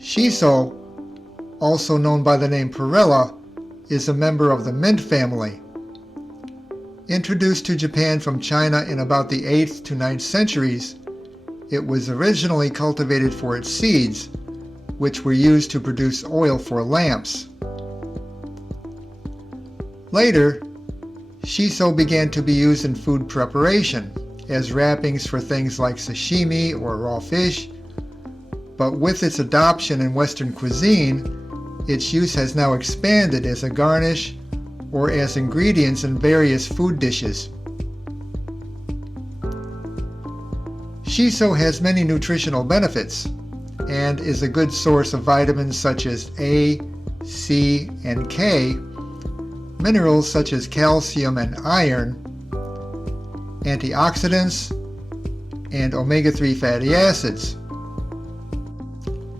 Shiso, also known by the name Perilla, is a member of the mint family. Introduced to Japan from China in about the 8th to 9th centuries, it was originally cultivated for its seeds, which were used to produce oil for lamps. Later, Shiso began to be used in food preparation, as wrappings for things like sashimi or raw fish, but with its adoption in Western cuisine, its use has now expanded as a garnish or as ingredients in various food dishes. Shiso has many nutritional benefits and is a good source of vitamins such as A, C, and K, minerals such as calcium and iron, antioxidants, and omega-3 fatty acids.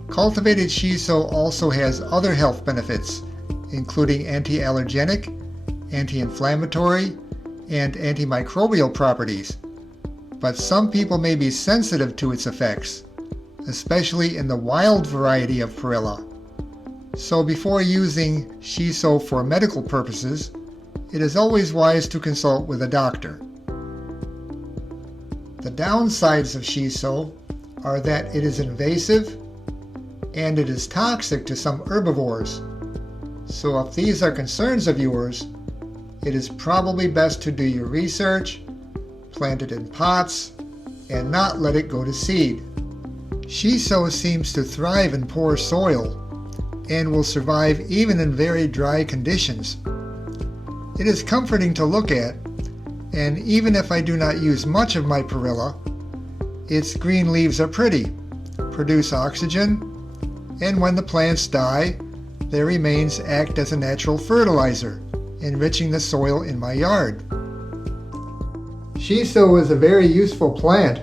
Cultivated shiso also has other health benefits, including anti-allergenic, anti-inflammatory, and antimicrobial properties, but some people may be sensitive to its effects, especially in the wild variety of Perilla. So before using shiso for medical purposes, it is always wise to consult with a doctor. The downsides of shiso are that it is invasive and it is toxic to some herbivores. So if these are concerns of yours, it is probably best to do your research, plant it in pots, and not let it go to seed. Shiso seems to thrive in poor soil and will survive even in very dry conditions. It is comforting to look at, and even if I do not use much of my Perilla, its green leaves are pretty, produce oxygen, and when the plants die, their remains act as a natural fertilizer, enriching the soil in my yard. Shiso is a very useful plant.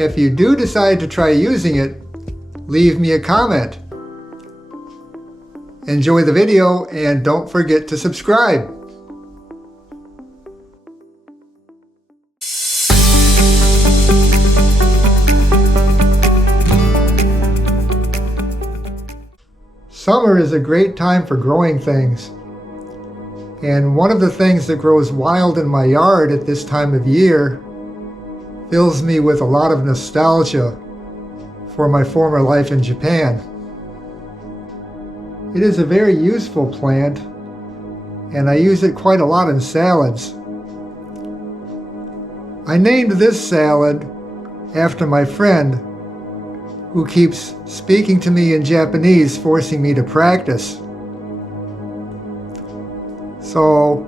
If you do decide to try using it, leave me a comment. Enjoy the video and don't forget to subscribe. Summer is a great time for growing things, and one of the things that grows wild in my yard at this time of year fills me with a lot of nostalgia for my former life in Japan. It is a very useful plant, and I use it quite a lot in salads. I named this salad after my friend who keeps speaking to me in Japanese, forcing me to practice. So,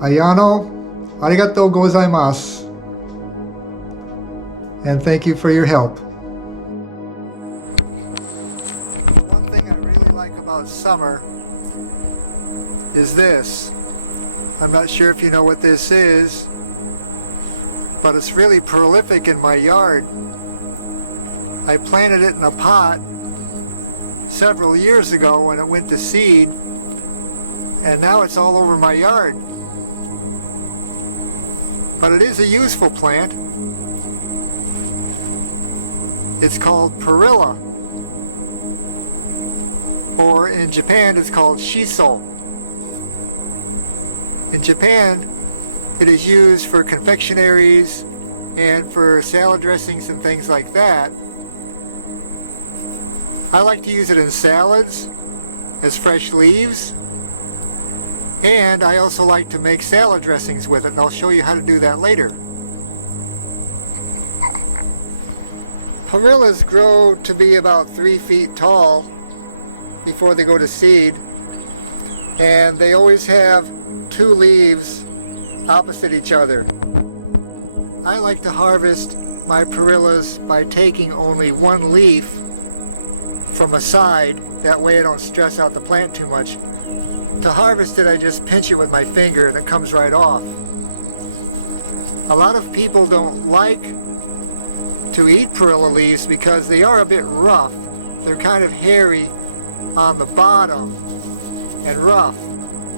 Ayano, arigatou gozaimasu, and thank you for your help. One thing I really like about summer is this. I'm not sure if you know what this is, but it's really prolific in my yard. I planted it in a pot several years ago when it went to seed, and now it's all over my yard. But it is a useful plant. It's called Perilla, or in Japan it's called Shiso. In Japan, it is used for confectionaries and for salad dressings and things like that. I like to use it in salads as fresh leaves, and I also like to make salad dressings with it, and I'll show you how to do that later. Perillas grow to be about 3 feet tall before they go to seed, and they always have 2 leaves opposite each other. I like to harvest my Perillas by taking only 1 leaf from a side, that way I don't stress out the plant too much. To harvest it, I just pinch it with my finger and it comes right off. A lot of people don't like to eat Perilla leaves because they are a bit rough. They're kind of hairy on the bottom and rough.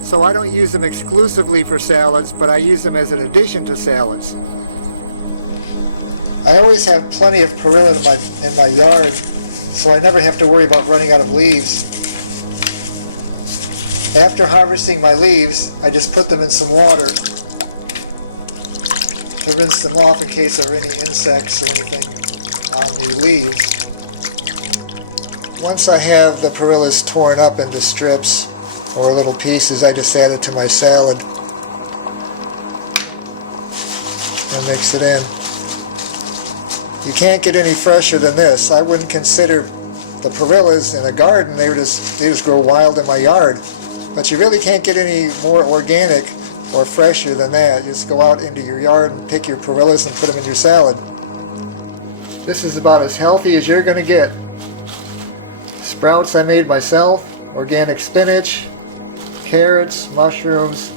So I don't use them exclusively for salads, but I use them as an addition to salads. I always have plenty of Perilla in my yard, so I never have to worry about running out of leaves. After harvesting my leaves, I just put them in some water to rinse them off in case there are any insects or anything on the leaves. Once I have the perillas torn up into strips or little pieces, I just add it to my salad and mix it in. You can't get any fresher than this. I wouldn't consider the perillas in a garden. They just grow wild in my yard. But you really can't get any more organic or fresher than that. Just go out into your yard and pick your perillas and put them in your salad. This is about as healthy as you're going to get. Sprouts I made myself, organic spinach, carrots, mushrooms,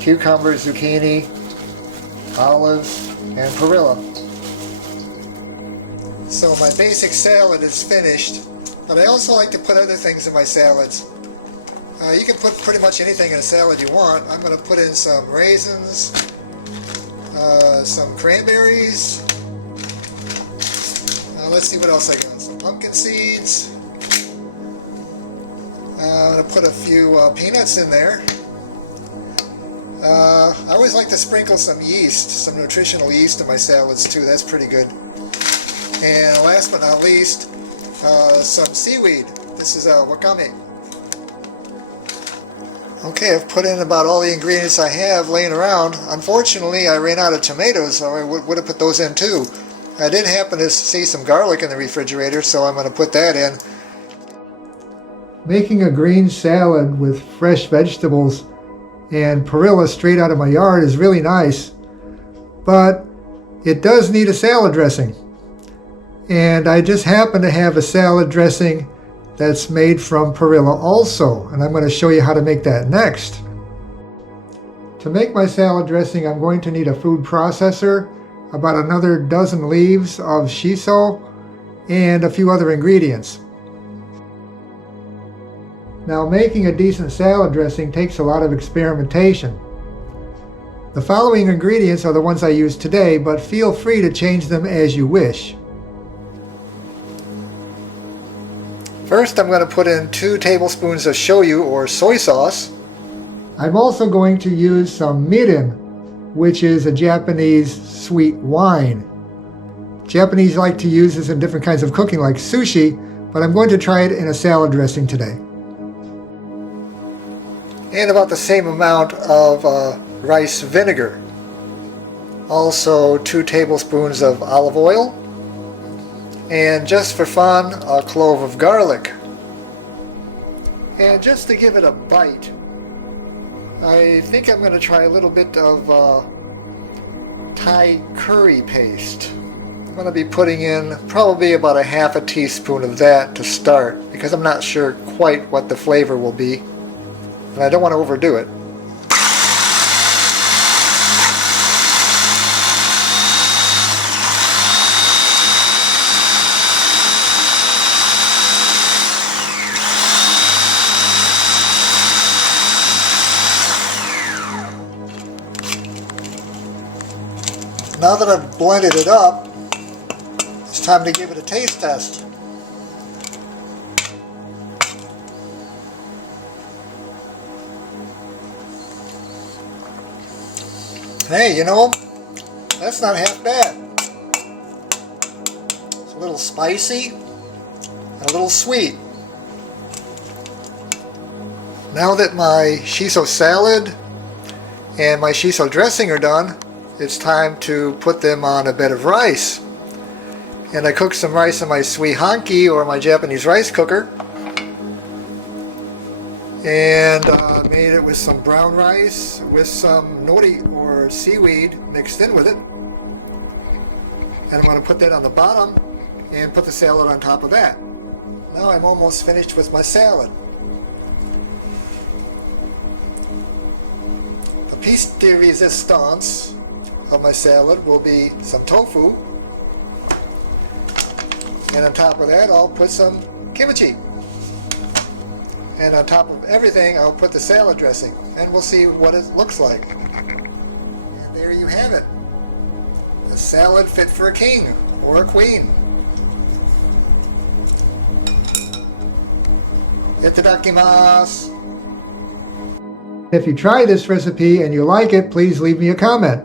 cucumbers, zucchini, olives, and perilla. So my basic salad is finished, but I also like to put other things in my salads. You can put pretty much anything in a salad you want. I'm going to put in some raisins, some cranberries. Let's see what else I got. Some pumpkin seeds. I'm going to put a few peanuts in there. I always like to sprinkle some yeast, some nutritional yeast in my salads too. That's pretty good. And last but not least, some seaweed. This is wakame. Okay, I've put in about all the ingredients I have laying around. Unfortunately, I ran out of tomatoes, so I would have put those in too. I did happen to see some garlic in the refrigerator, so I'm going to put that in. Making a green salad with fresh vegetables and perilla straight out of my yard is really nice, but it does need a salad dressing. And I just happen to have a salad dressing that's made from perilla also, and I'm going to show you how to make that next. To make my salad dressing, I'm going to need a food processor, about another dozen leaves of shiso, and a few other ingredients. Now, making a decent salad dressing takes a lot of experimentation. The following ingredients are the ones I use today, but feel free to change them as you wish. First, I'm going to put in 2 tablespoons of shoyu or soy sauce. I'm also going to use some mirin, which is a Japanese sweet wine. Japanese like to use this in different kinds of cooking like sushi, but I'm going to try it in a salad dressing today. And about the same amount of rice vinegar. Also 2 tablespoons of olive oil. And just for fun, a clove of garlic. And just to give it a bite, I think I'm going to try a little bit of Thai curry paste. I'm going to be putting in probably about a half a teaspoon of that to start, because I'm not sure quite what the flavor will be, and I don't want to overdo it. Now that I've blended it up, it's time to give it a taste test. Hey, you know, that's not half bad. It's a little spicy and a little sweet. Now that my shiso salad and my shiso dressing are done, it's time to put them on a bed of rice. And I cooked some rice in my suihanki, or my Japanese rice cooker, and made it with some brown rice with some nori or seaweed mixed in with it. And I'm going to put that on the bottom and put the salad on top of that. Now I'm almost finished with my salad. The piece de resistance of my salad will be some tofu, and on top of that I'll put some kimchi, and on top of everything I'll put the salad dressing, and we'll see what it looks like. And there you have it, a salad fit for a king or a queen. Itadakimasu. If you try this recipe and you like it, please leave me a comment.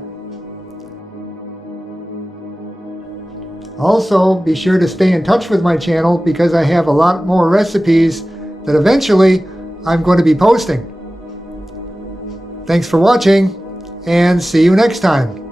Also, be sure to stay in touch with my channel because I have a lot more recipes that eventually I'm going to be posting. Thanks for watching, and see you next time.